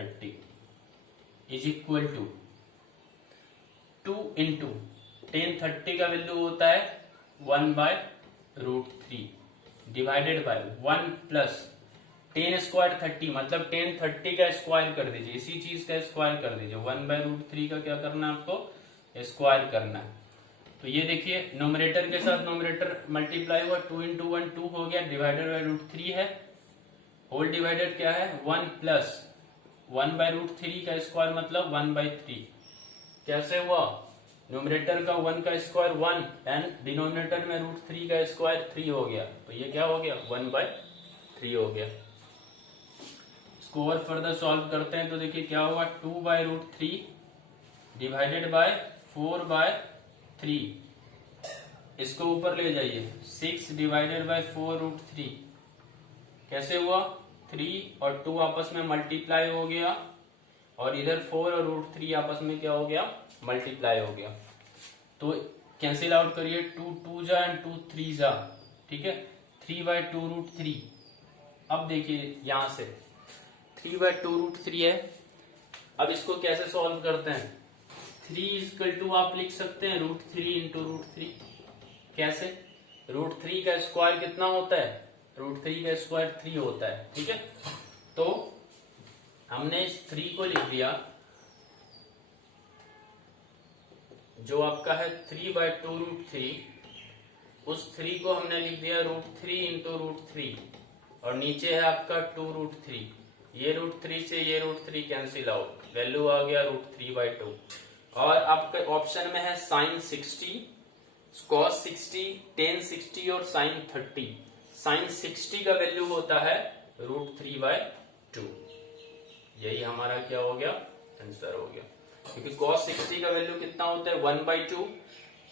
30 is equal to 2 into tan 30 का value होता है 1/√3 divided by 1 plus tan square 30 मतलब टेन 30 का स्क्वायर कर दीजिए, इसी चीज का स्क्वायर कर दीजिए। 1/√3 का क्या करना है आपको स्क्वायर करना है। तो ये देखिए नोमिनेटर के साथ नोमिनेटर मल्टीप्लाई हुआ, 2 इंटू 1 2 हो गया, डिवाइडेड बाय √3 है, होल डिवाइडेड क्या है 1 प्लस 1/√3 का स्क्वायर मतलब 1/3। कैसे हुआ, नोमिनेटर का 1 का स्क्वायर 1 एंड डिनोमिनेटर में √3 का स्क्वायर 3 हो गया, तो ये क्या हो गया 1/3 हो गया। इसको और फर्दर सॉल्व करते हैं तो देखिए क्या हुआ 2/√3 डिवाइडेड बाय 4/3, इसको ऊपर ले जाइए 6 डिवाइडेड बाय 4√3। कैसे हुआ 3 और 2 आपस में मल्टीप्लाई हो गया और इधर 4 और √3 आपस में क्या हो गया मल्टीप्लाई हो गया। तो कैंसिल आउट करिए 2 2 जा एंड 2 3 जा, ठीक है 3/2√3। अब देखिए यहां से 3/2√3 है, अब इसको कैसे सॉल्व करते हैं 3 आप लिख सकते हैं √3 इंटू √3। कैसे, √3 का स्क्वायर कितना होता है, √3 का स्क्वायर 3 होता है, ठीक है। तो हमने इस 3 को लिख दिया जो आपका है 3/2√3, उस 3 को हमने लिख दिया √3 इंटू √3 और नीचे है आपका 2√3। ये √3 से ये √3 कैंसिल आउट, वैल्यू आ गया √3/2। और आपके ऑप्शन में है sin 60, cos 60, tan 60 और sin 30। sin 60 का वैल्यू होता है √3/2। यही हमारा क्या हो गया आंसर हो गया, क्योंकि cos 60 का वैल्यू कितना होता है 1/2,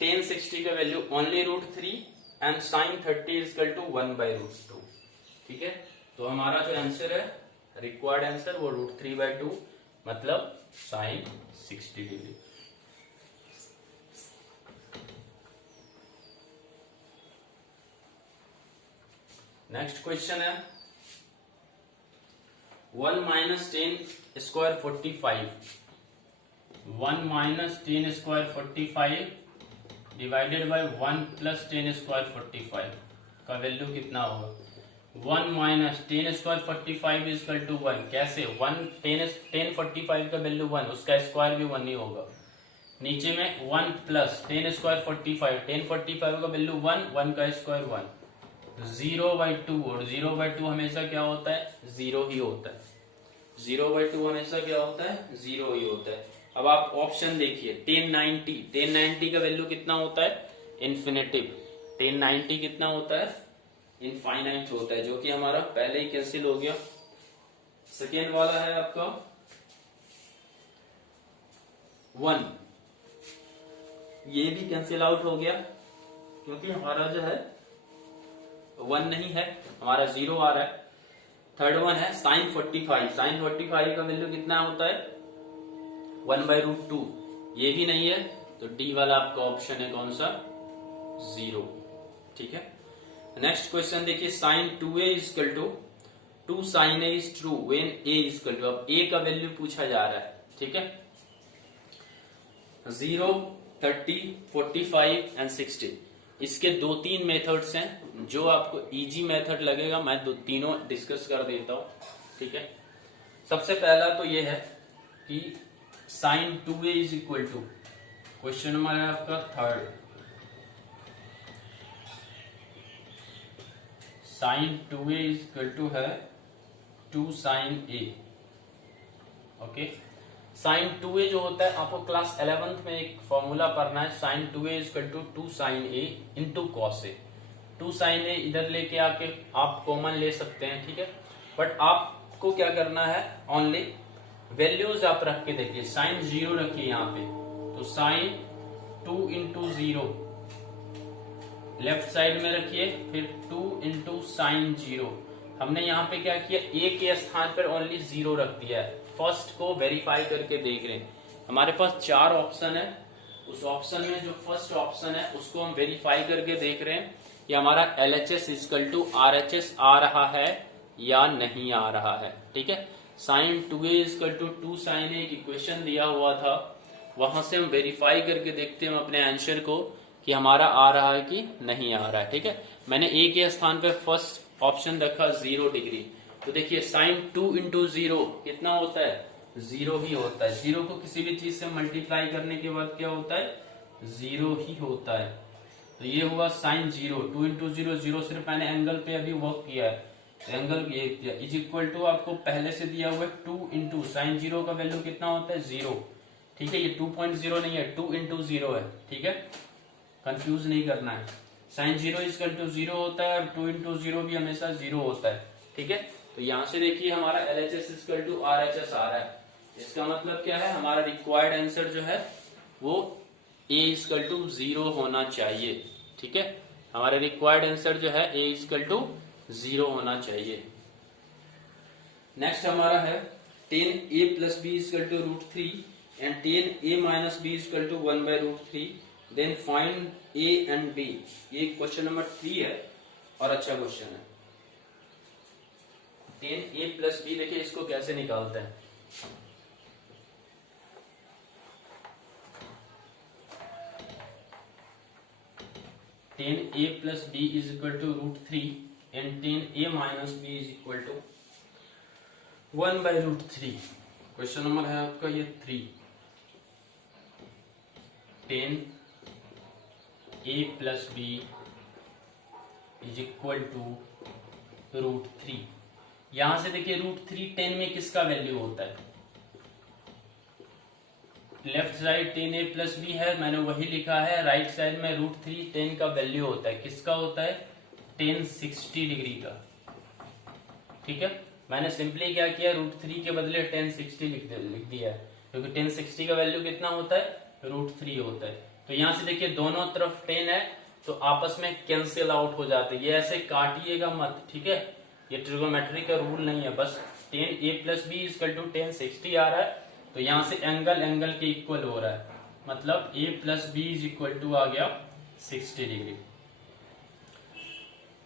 tan 60 का value only √3 and sin 30 is equal to 1/√2। ठीक है, तो हमारा जो आंसर है रिक्वायर्ड आंसर वो √3/2 मतलब sin 60 डिग्री। नेक्स्ट क्वेश्चन है 1 minus 10 square 45, 1 minus 10 square 45 divided by 1 plus 10 square 45 का वैल्यू कितना होगा। 1 minus 10 square 45 is equal to 1। कैसे 10 45 का वैल्यू 1, उसका स्क्वायर भी 1 ही होगा। नीचे में 1 प्लस 10 स्क्वायर 45, 10 45 का वैल्यू 1, 1 का स्क्वायर 1, 0/2 और 0/2 हमेशा क्या होता है 0 ही होता है। 0/2 हमेशा क्या होता है 0 ही होता है। अब आप ऑप्शन देखिए 1090 का वैल्यू कितना होता है इन्फिनेटिव, 1090 कितना होता है इनफाइनाइट होता है, जो कि हमारा पहले ही कैंसिल हो गया। सेकेंड वाला है आपका 1, ये भी कैंसिल आउट हो गया क्योंकि हमारा जो है 1 नहीं है, हमारा 0 आ रहा है। थर्ड वन है sin 45, sin 45 का वैल्यू कितना होता है 1/√2, ये भी नहीं है, तो डी वाला आपका ऑप्शन है कौन सा 0। ठीक है, नेक्स्ट क्वेश्चन देखिए sin 2a is equal to 2 sin a is true when a is equal to, अब a का वैल्यू पूछा जा रहा है। ठीक है, 0, 30, 45 एंड 60, इसके 2-3 मेथड्स हैं जो आपको इजी मेथड लगेगा, मैं तीनों डिस्कस कर देता हूं। ठीक है, सबसे पहला तो ये है कि sin 2a is equal to, question number है आपका third, sin 2a is equal to है 2 sin a। Okay, sin 2a जो होता है आपको क्लास 11th में एक फॉर्मूला पढ़ना है, sin 2a is equal to 2 sin a into cos a। 2 sin a इधर लेके आके आप कॉमन ले सकते हैं। ठीक है, बट आपको क्या करना है ओनली वैल्यूज आप रख के देखिए, sin 0 रखिए यहाँ पे, तो sin 2 इंटू 0 लेफ्ट साइड में रखिए, फिर 2 इंटू sin 0। हमने यहाँ पे क्या किया, a के स्थान पर ओनली 0 रख दिया है। फर्स्ट को वेरीफाई करके देख रहे हैं, हमारे पास 4 ऑप्शन है, उस ऑप्शन में जो फर्स्ट ऑप्शन है उसको हम वेरीफाई करके देख रहे हैं कि हमारा LHS इक्वल टू RHS आ रहा है या नहीं आ रहा है। ठीक है, sine 2a equal to 2 sine A एक इक्वेशन दिया हुआ था, वहां से हम वेरीफाई करके देखते हैं अपने आंसर को कि हमारा आ रहा है कि नहीं आ रहा है। ठीक है, मैंने a के स्थान पे फर्स्ट ऑप्शन रखा 0 डिग्री। तो देखिए साइन 2 इंटू 0 कितना होता है, 0 ही होता है। 0 को किसी भी चीज से मल्टीप्लाई करने के बाद क्या होता है, 0 ही होता है। तो ये हुआ साइन 0, 2 इंटू 0 0, सिर्फ मैंने एंगल पे अभी वर्क किया है। एंगल ये इज इक्वल टू आपको पहले से दिया हुआ है 2 इंटू साइन 0 का वैल्यू कितना होता है, 0। ठीक है, ये 2.0 नहीं है, 2 इंटू 0 है। ठीक है, कंफ्यूज नहीं करना है। साइन 0 इक्वल टू 0 होता है और 2 इंटू 0 भी हमेशा 0 होता है। ठीक है, तो यहां से देखिए हमारा LHS इक्वल टू RHS आ रहा है। इसका मतलब क्या है, हमारा रिक्वायर्ड आंसर जो है वो a इक्वल टू 0 होना चाहिए। ठीक है, हमारा रिक्वायर्ड आंसर जो है a इक्वल टू 0 होना चाहिए। नेक्स्ट हमारा है 10a plus B equal to √3 and 10a minus b equal to 1/√3, then find a and b। ये क्वेश्चन नंबर 3 है और अच्छा क्वेश्चन है। 10a प्लस बी, देखिए इसको कैसे निकालते हैं। Tan a plus B is equal to √3 and 10a minus B is equal to 1/√3। Question number है आपका ये 3। 10a plus B is equal to √3। यहां से देखिए √3 10 में किसका वैल्यू होता है, left side 10a plus B है, मैंने वही लिखा है। राइट साइड में √3 10 का वैल्यू होता है, किसका होता है, tan 60 डिग्री का। ठीक है, मैंने सिंपली क्या किया, √3 के बदले tan 60 लिख दिया है, क्योंकि tan 60 का वैल्यू कितना होता है, √3 होता है। तो यहां से देखिए दोनों तरफ 10 है तो आपस में कैंसिल आउट हो जाते हैं, ये ऐसे काटिएगा मत। ठीक है, ये ट्रिगोमेट्री का रूल नहीं है, बस 10a plus B equal to tan 60 आ रहा है, तो यहां से एंगल एंगल के इक्वल हो रहा है, मतलब a plus B is equal to आ गया 60 डिग्री।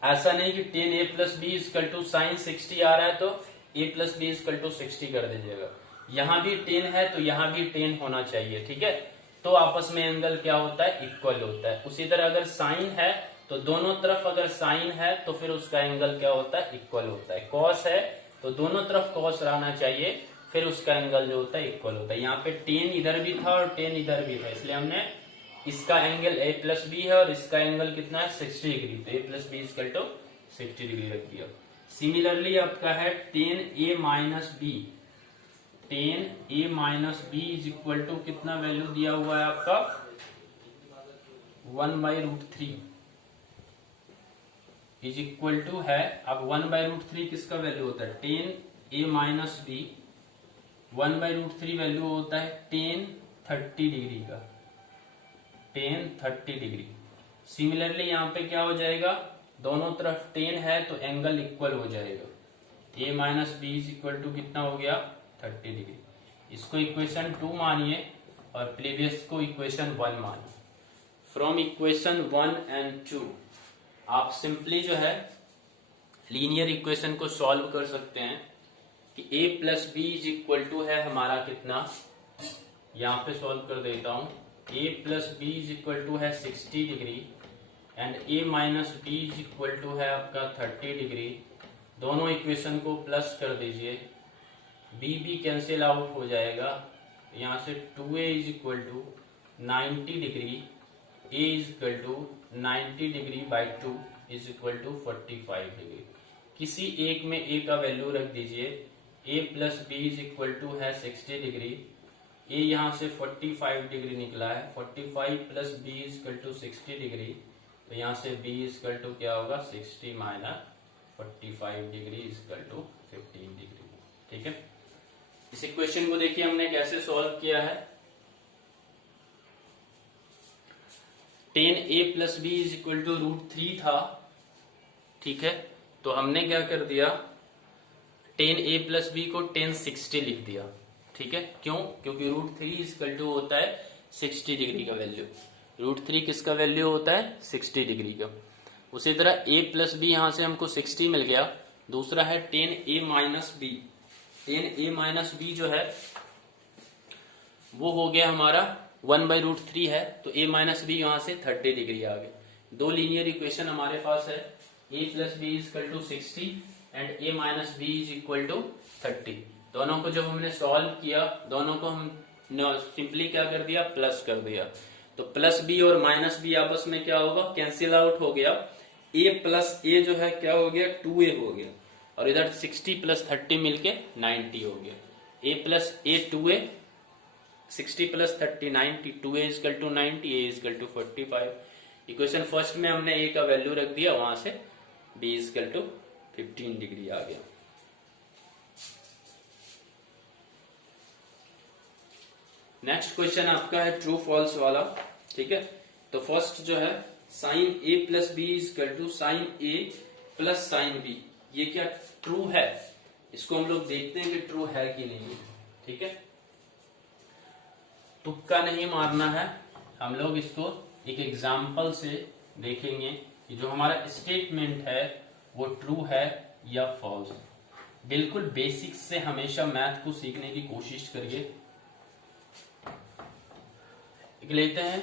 ऐसा नहीं कि 10a plus B equal to sine 60 आ रहा है तो a plus B equal to 60 कर दीजिएगा। यहां भी 10 है तो यहां भी 10 होना चाहिए। ठीक है, तो आपस में एंगल क्या होता है, इक्वल होता है। उसी तरह अगर साइन है तो दोनों तरफ अगर साइन है तो फिर उसका एंगल क्या होता है, इक्वल होता है। कॉस है तो दोनों तरफ कॉस रहना चाहिए, फिर उसका एंगल जो होता है इक्वल होता है। यहाँ पे 10 इधर भी था और 10 इधर भी था, इसलिए हमने इसका एंगल a प्लस बी है और इसका एंगल कितना है, 60 डिग्री, तो a plus B equal to 60 degree रख दिया। सिमिलरली आपका है 10a minus b, 10a minus B is equal to कितना वैल्यू दिया हुआ है आपका, 1/√3 इज इक्वल टू है। अब 1/√3 किसका वैल्यू होता है, 10a माइनस बी, 1/√3 वैल्यू होता है tan 30 डिग्री का, tan 30 डिग्री। सिमिलरली यहाँ पे क्या हो जाएगा, दोनों तरफ 10 है तो एंगल इक्वल हो जाएगा, a minus B is equal to कितना हो गया, 30 डिग्री। इसको इक्वेशन 2 मानिए और प्रीवियस को इक्वेशन 1 मानिए। फ्रॉम इक्वेशन 1 एंड 2 आप सिंपली जो है लीनियर इक्वेशन को सॉल्व कर सकते हैं कि a plus B is equal to है हमारा कितना, यहाँ पे सॉल्व कर देता हूं। a plus B is equal to है 60 degree and a minus B is equal to है आपका 30 डिग्री। दोनों इक्वेशन को प्लस कर दीजिए, b भी कैंसिल आउट हो जाएगा, यहाँ से 2a is equal to 90 degree, a is equal to 90 degree by 2 is equal to 45 degree. किसी एक में a का वैल्यू रख दीजिए, a plus B is equal to है 60 डिग्री, a यहाँ से 45 डिग्री निकला है, 45 plus B is equal to 60 degree, तो यहाँ से b इज इक्वल टू क्या होगा, 60 minus 45 degree is equal to 15 degree. ठीक है, इस इक्वेशन को देखिए हमने कैसे सॉल्व किया है। 10a plus B is equal to √3 था। ठीक है, तो हमने क्या कर दिया, 10a प्लस बी को tan 60 लिख दिया। ठीक है, क्यों, क्योंकि √3 इक्वल टू होता है 60 डिग्री का वैल्यू, √3 किसका वैल्यू होता है, 60 डिग्री का। उसी तरह a प्लस बी यहां से हमको 60 मिल गया। दूसरा है 10a माइनस बी, टेन ए माइनस बी जो है वो हो गया हमारा 1/√3 है, तो a माइनस बी यहां से 30 डिग्री आ गए। दो लीनियर इक्वेशन हमारे पास है, a plus B is equal to 60 and a minus B is equal to 30। दोनों को जब हमने सॉल्व किया, दोनों को हम सिंपली क्या कर दिया, प्लस कर दिया। तो प्लस बी और माइनस बी आपस में क्या होगा, कैंसिल आउट हो गया। a प्लस ए जो है क्या हो गया, 2a हो गया, और इधर 60 प्लस 30 मिलके 90 हो गया। a plus A 2a, 60 plus 30 90, 2a is equal to 90, a is equal to 45। Equation first में हमने a का वैल्यू रख दिया, वहां से b इजकल टू 15 डिग्री आ गया। नेक्स्ट क्वेश्चन आपका है ट्रू फॉल्स वाला, ठीक है। तो फर्स्ट जो है साइन a प्लस बी is equal to sine a plus sine b, ये क्या ट्रू है? इसको हम लोग देखते हैं कि ट्रू है कि नहीं, ठीक है। तुक्का नहीं मारना है, हम लोग इसको एक एग्जाम्पल से देखेंगे कि जो हमारा स्टेटमेंट है वो ट्रू है या फॉल्स। बिल्कुल बेसिक्स से हमेशा मैथ को सीखने की कोशिश करिए। लेते हैं,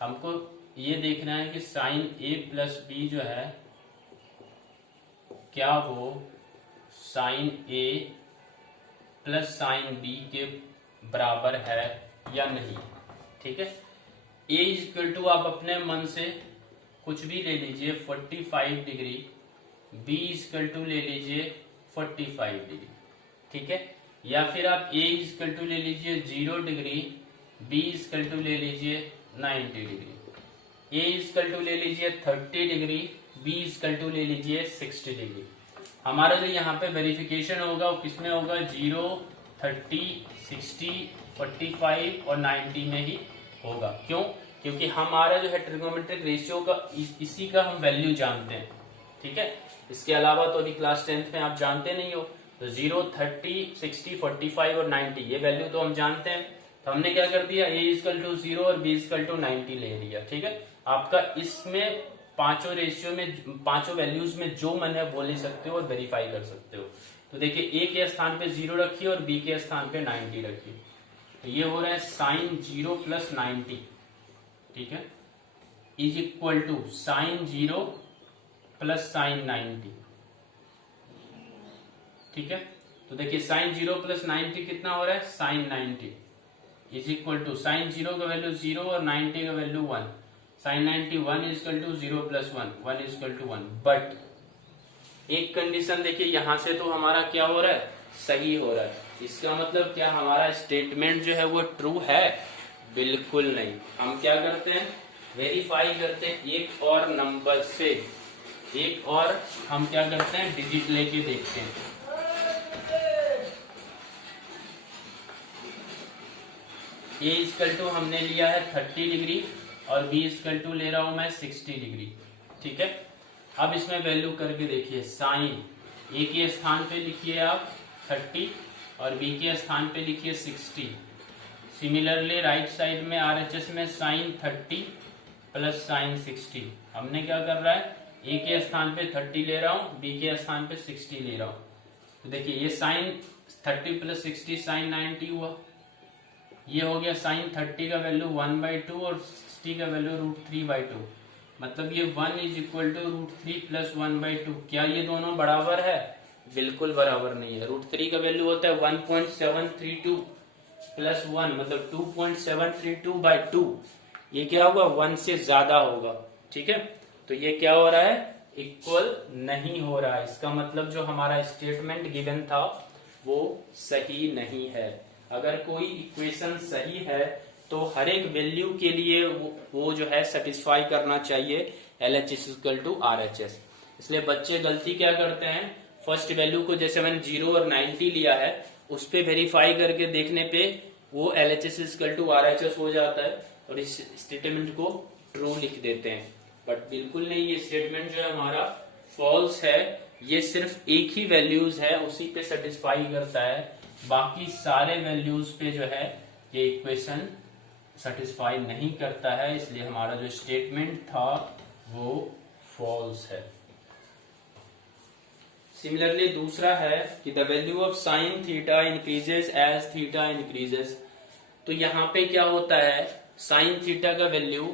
हमको ये देखना है कि साइन a प्लस बी जो है क्या वो sine a plus sine b के बराबर है या नहीं, ठीक है। a इक्वल टू आप अपने मन से कुछ भी ले लीजिए 45 डिग्री, b इक्वल टू ले लीजिए 45 डिग्री, ठीक है। या फिर आप a इक्वल टू ले लीजिए 0 डिग्री, b इक्वल टू ले लीजिए 90 डिग्री, a इक्वल टू ले लीजिए 30 डिग्री, b इक्वल टू ले लीजिए 60 डिग्री। हमारा जो यहाँ पे वेरिफिकेशन होगा वो किसमें होगा, 0, 30, 60, 45 और 90 में ही होगा। क्यों? क्योंकि हमारा जो है ट्रिग्नोमेट्रिक रेशियो का इसी का हम वैल्यू जानते हैं, ठीक है। इसके अलावा तो अभी क्लास 10th में आप जानते नहीं हो। तो 0, 30, 60, 45 और 90 ये वैल्यू तो हम जानते हैं। तो हमने क्या कर दिया, a इक्वल टू 0 और b इक्वल टू 90 ले लिया, ठीक है। आपका इसमें पांचों रेशियो में, पांचों वैल्यूज में जो मन है वो ले सकते हो और वेरीफाई कर सकते हो। तो देखिए a के स्थान पे 0 रखिए और b के स्थान पे 90 रखिए, तो ये हो रहा है साइन 0 प्लस 90, ठीक है, is equal to sine 0 plus sine 90, ठीक है। तो देखिए साइन 0 प्लस 90 कितना हो रहा है, sine 90 is equal to sine 0 का वैल्यू 0 और 90 का value 1, sine 90 1 is equal to 0 plus 1, 1 is equal to 1। But एक कंडीशन देखिए, यहां से तो हमारा क्या हो रहा है, सही हो रहा है। इसका मतलब क्या, हमारा स्टेटमेंट जो है वो ट्रू है? बिल्कुल नहीं। हम क्या करते हैं, वेरीफाई करते हैं एक और नंबर से, एक और हम क्या करते हैं, डिजिट लेके देखते हैं। a इक्वल टू हमने लिया है 30 डिग्री और b इक्वल टू ले रहा हूं मैं 60 डिग्री, ठीक है। अब इसमें वैल्यू करके देखिए, साइन a के स्थान पे लिखिए आप 30 और b के स्थान पे लिखिए 60। सिमिलरली राइट साइड में RHS में साइन 30 प्लस साइन 60। हमने क्या कर रहा है, a के स्थान पे 30 ले रहा हूं, b के स्थान पे 60 ले रहा हूं। तो देखिए ये साइन 30 प्लस 60 साइन 90 हुआ। ये हो गया साइन 30 का वैल्यू 1/2 और 60 का वैल्यू √3/2, मतलब ये 1 इज इक्वल टू √3 प्लस 1/2। क्या ये दोनों बराबर है? बिल्कुल बराबर नहीं है। √3 का वैल्यू होता है 1.732 प्लस 1, मतलब 2.732/2। ये क्या होगा, 1 से ज्यादा होगा, ठीक है। तो ये क्या हो रहा है, इक्वल नहीं हो रहा है। इसका मतलब जो हमारा स्टेटमेंट गिवन था वो सही नहीं है। अगर कोई इक्वेशन सही है तो हर एक वैल्यू के लिए वो जो है सेटिस्फाई करना चाहिए LHS इक्वल टू RHS। इसलिए बच्चे गलती क्या करते हैं, फर्स्ट वैल्यू को जैसे मैंने 0 और 90 लिया है उस पे वेरीफाई करके देखने पे वो LHS इक्वल टू RHS हो जाता है और इस स्टेटमेंट को ट्रू लिख देते हैं। बट बिल्कुल नहीं, ये स्टेटमेंट जो है हमारा फॉल्स है। ये सिर्फ एक ही वैल्यूज है उसी पे सेटिस्फाई करता है, बाकी सारे वैल्यूज पे जो है ये इक्वेशन सेटिस्फाई नहीं करता है। इसलिए हमारा जो स्टेटमेंट था वो फॉल्स है। सिमिलरली दूसरा है कि the value of sine theta increases as theta increases. तो यहाँ पे क्या होता है, साइन थीटा का वैल्यू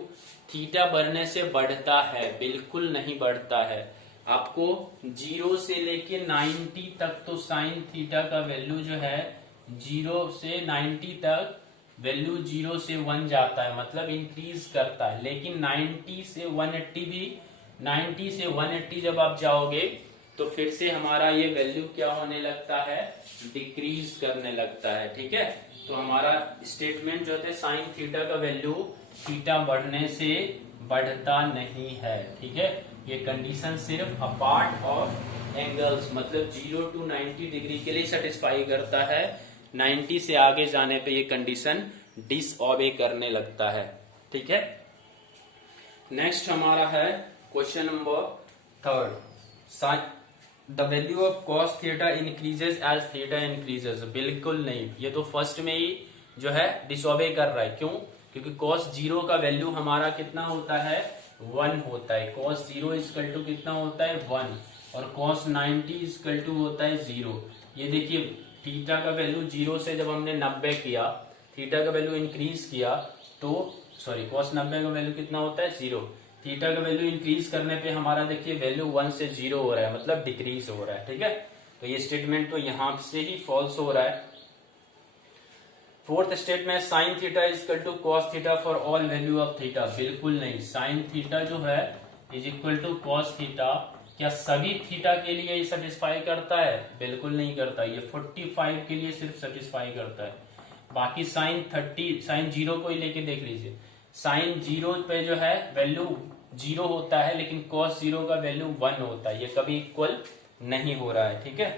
थीटा बढ़ने से बढ़ता है, बिल्कुल नहीं बढ़ता है। आपको 0 से लेके 90 तक तो साइन थीटा का वैल्यू जो है 0 से 90 तक वैल्यू 0 से 1 जाता है, मतलब इंक्रीज करता है। लेकिन 90 से 180 भी, 90 से 180 जब आप जाओगे तो फिर से हमारा ये वैल्यू क्या होने लगता है, डिक्रीज करने लगता है। ठीक है, तो हमारा स्टेटमेंट जो है साइन थीटा का वैल्यू थीटा बढ़ने से बढ़ता नहीं है। ठीक है, ये कंडीशन सिर्फ अपार्ट ऑफ एंगल्स, मतलब 0 to 90 डिग्री के लिए सेटिस्फाई करता है। 90 से आगे जाने पे ये कंडीशन डिसऑबे करने लगता है। ठीक है, नेक्स्ट हमारा है question number 3, the value of cos theta increases as theta increases. बिल्कुल नहीं, ये तो फर्स्ट में ही जो है डिसऑबे कर रहा है। क्यों? क्योंकि cos 0 का वैल्यू हमारा कितना होता है, 1 होता है। cos 0 इक्वल टू कितना होता है, 1, और cos 90 इक्वल टू होता है 0। ये देखिए थीटा का वैल्यू 0 से जब हमने 90 किया, थीटा का वैल्यू इंक्रीज किया तो सॉरी cos 90 का वैल्यू कितना होता है, 0। थीटा का वैल्यू इंक्रीज करने पे हमारा देखिए वैल्यू 1 से 0 हो रहा है, मतलब डिक्रीज हो रहा है। ठीक है, तो ये स्टेटमेंट तो यहां से ही फॉल्स हो रहा है। Fourth statement, sine theta is equal to cos theta for all value of theta. बिल्कुल नहीं, साइन थीटा जो है is equal to cos theta, क्या सभी थीटा के लिए ये सेटिस्फाई करता है? बिल्कुल नहीं करता। ये 45 के लिए सिर्फ सेटिस्फाई करता है। बाकी साइन 0 को ही लेके देख लीजिए, साइन 0 पे जो है वैल्यू 0 होता है, लेकिन cos 0 का वैल्यू 1 होता है। ये कभी इक्वल नहीं हो रहा है। ठीक है,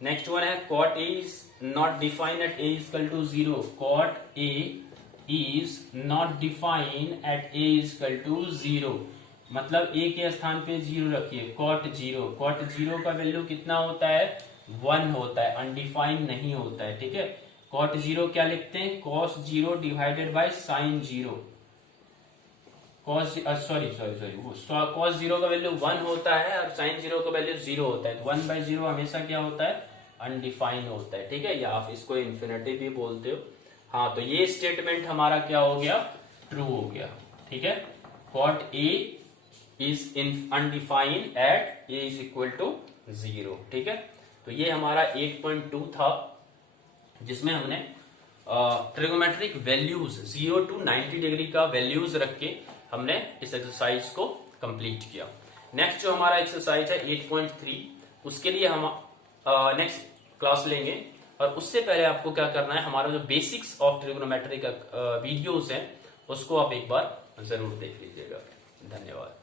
नेक्स्ट वन है cot a is not defined at a is equal to 0। cot a is not defined at a is equal to 0, मतलब a के स्थान पे 0 रखिए। cot 0 का वैल्यू कितना होता है, 1 होता है, अनडिफाइंड नहीं होता है। ठीक है, cot 0 क्या लिखते हैं, cos 0 divided by sin 0। cos 0 का वैल्यू 1 होता है और sin 0 का वैल्यू 0 होता है। तो 1/0 हमेशा क्या होता है, अनडिफाइंड होता है। ठीक है, या आप इसको इन्फिनिटी भी बोलते हो। हाँ, तो ये स्टेटमेंट हमारा क्या हो गया, ट्रू हो गया। ठीक है, cot a is undefined at a is equal to 0। ठीक है, तो ये हमारा 8.2 था, जिसमें हमने ट्रिगोमेट्रिक वैल्यूज 0 to 90 डिग्री का वैल्यूज रख के हमने इस एक्सरसाइज को कंप्लीट किया। नेक्स्ट जो हमारा एक्सरसाइज है 8.3, उसके लिए हम नेक्स्ट क्लास लेंगे, और उससे पहले आपको क्या करना है, हमारा जो बेसिक्स ऑफ ट्रिगोनोमेट्री का वीडियोस है उसको आप एक बार जरूर देख लीजिएगा। धन्यवाद।